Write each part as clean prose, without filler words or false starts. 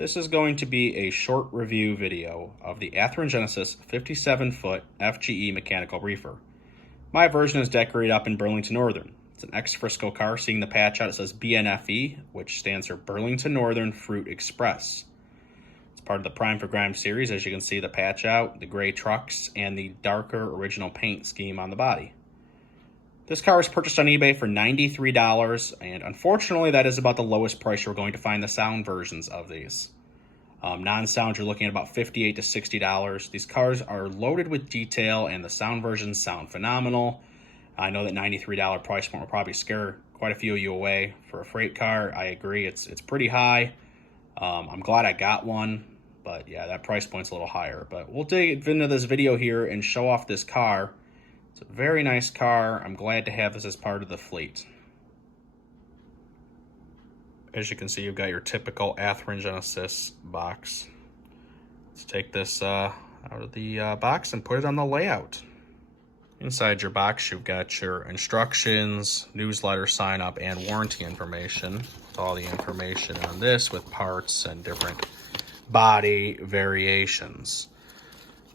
This is going to be a short review video of the Athearn Genesis 57-foot FGE Mechanical Refer. My version is decorated up in Burlington Northern. It's an ex-Frisco car, seeing the patch out it says BNFE, which stands for Burlington Northern Fruit Express. It's part of the Prime for Grime series. As you can see, the patch out, the gray trucks, and the darker original paint scheme on the body. This car was purchased on eBay for $93, and unfortunately that is about the lowest price you're going to find the sound versions of these. Non-sound, you're looking at about $58 to $60. These cars are loaded with detail, and the sound versions sound phenomenal. I know that $93 price point will probably scare quite a few of you away. For a freight car, I agree, it's pretty high. I'm glad I got one, but yeah, that price point's a little higher. But we'll dig into this video here and show off this car. It's a very nice car. I'm glad to have this as part of the fleet. As you can see, you've got your typical Athearn Genesis box. Let's take this out of the box and put it on the layout. Inside your box, you've got your instructions, newsletter sign up, and warranty information. With all the information on this with parts and different body variations.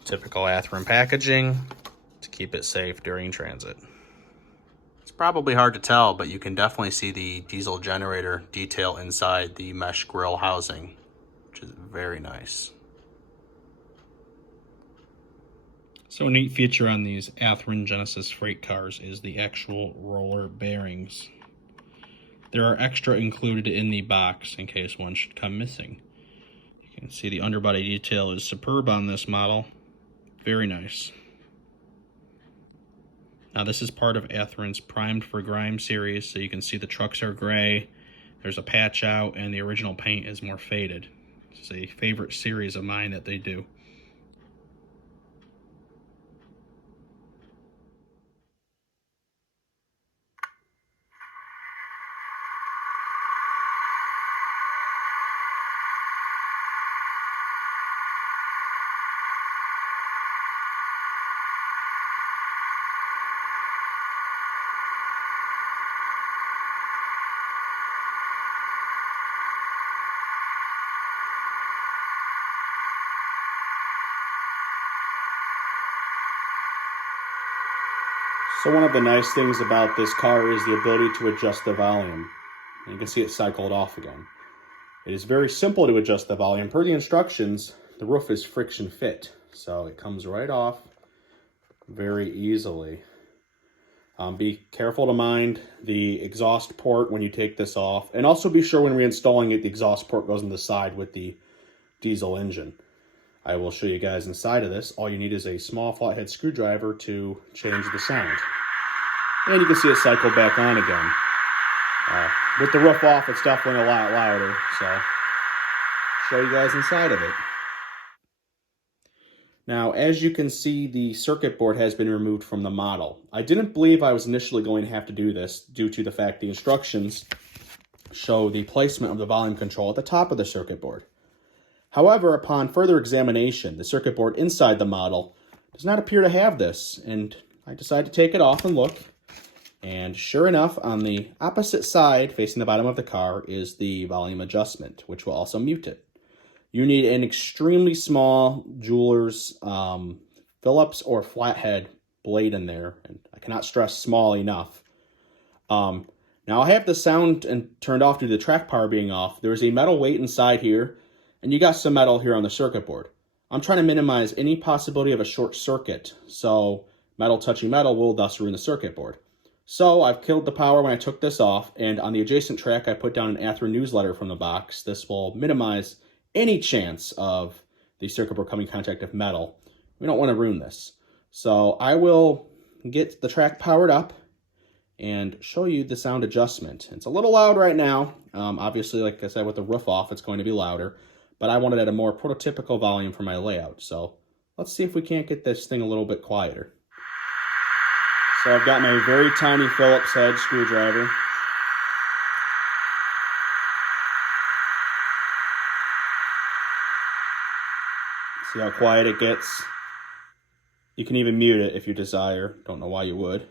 Typical Athearn packaging to keep it safe during transit. It's probably hard to tell, but you can definitely see the diesel generator detail inside the mesh grill housing, which is very nice. So a neat feature on these Athearn Genesis freight cars is the actual roller bearings. There are extra included in the box in case one should come missing. You can see the underbody detail is superb on this model. Very nice. Now this is part of Athearn's Primed for Grime series, so you can see the trucks are gray, there's a patch out, and the original paint is more faded. It's a favorite series of mine that they do. So one of the nice things about this car is the ability to adjust the volume. And you can see it cycled off again. It is very simple to adjust the volume. Per the instructions, the roof is friction fit, so it comes right off very easily. Be careful to mind the exhaust port when you take this off, and also be sure when reinstalling it, the exhaust port goes on the side with the diesel engine. I will show you guys inside of this. All you need is a small flathead screwdriver to change the sound. And you can see it cycle back on again. With the roof off, it's definitely a lot louder, so show you guys inside of it. Now, as you can see, the circuit board has been removed from the model. I didn't believe I was initially going to have to do this due to the fact the instructions show the placement of the volume control at the top of the circuit board. However, upon further examination, the circuit board inside the model does not appear to have this, and I decided to take it off and look. And sure enough, on the opposite side, facing the bottom of the car, is the volume adjustment, which will also mute it. You need an extremely small jeweler's Phillips or flathead blade in there, and I cannot stress small enough. Now I have the sound turned off due to the track power being off. There's a metal weight inside here, and you got some metal here on the circuit board. I'm trying to minimize any possibility of a short circuit, so metal touching metal will thus ruin the circuit board. So I've killed the power when I took this off, and on the adjacent track I put down an Athearn newsletter from the box. This will minimize any chance of the circuit board coming in contact with metal. We don't want to ruin this. So I will get the track powered up and show you the sound adjustment. It's a little loud right now. Obviously, like I said, with the roof off, it's going to be louder, but I wanted at a more prototypical volume for my layout. So let's see if we can't get this thing a little bit quieter. So I've got my very tiny Phillips head screwdriver. See how quiet it gets? You can even mute it if you desire. Don't know why you would.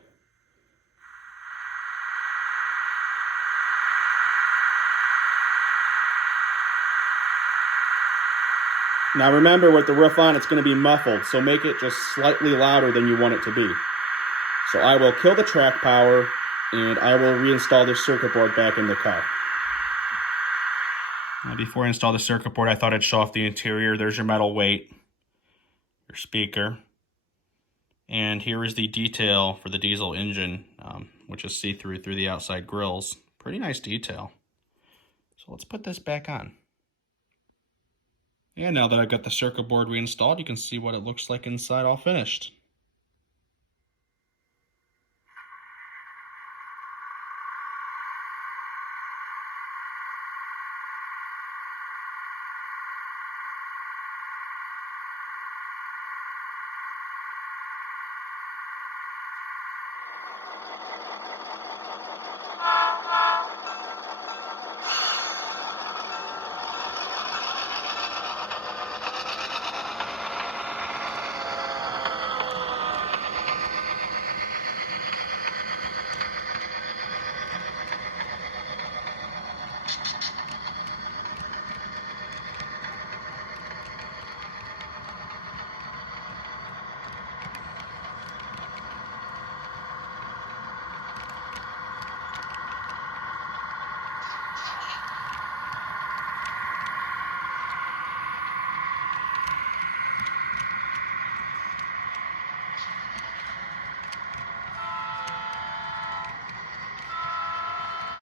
Now remember, with the roof on, it's going to be muffled, so make it just slightly louder than you want it to be. So I will kill the track power, and I will reinstall the circuit board back in the car. Now before I install the circuit board, I thought I'd show off the interior. There's your metal weight, your speaker, and here is the detail for the diesel engine, which is see-through through the outside grills. Pretty nice detail. So let's put this back on. And now that I've got the circuit board reinstalled, you can see what it looks like inside all finished.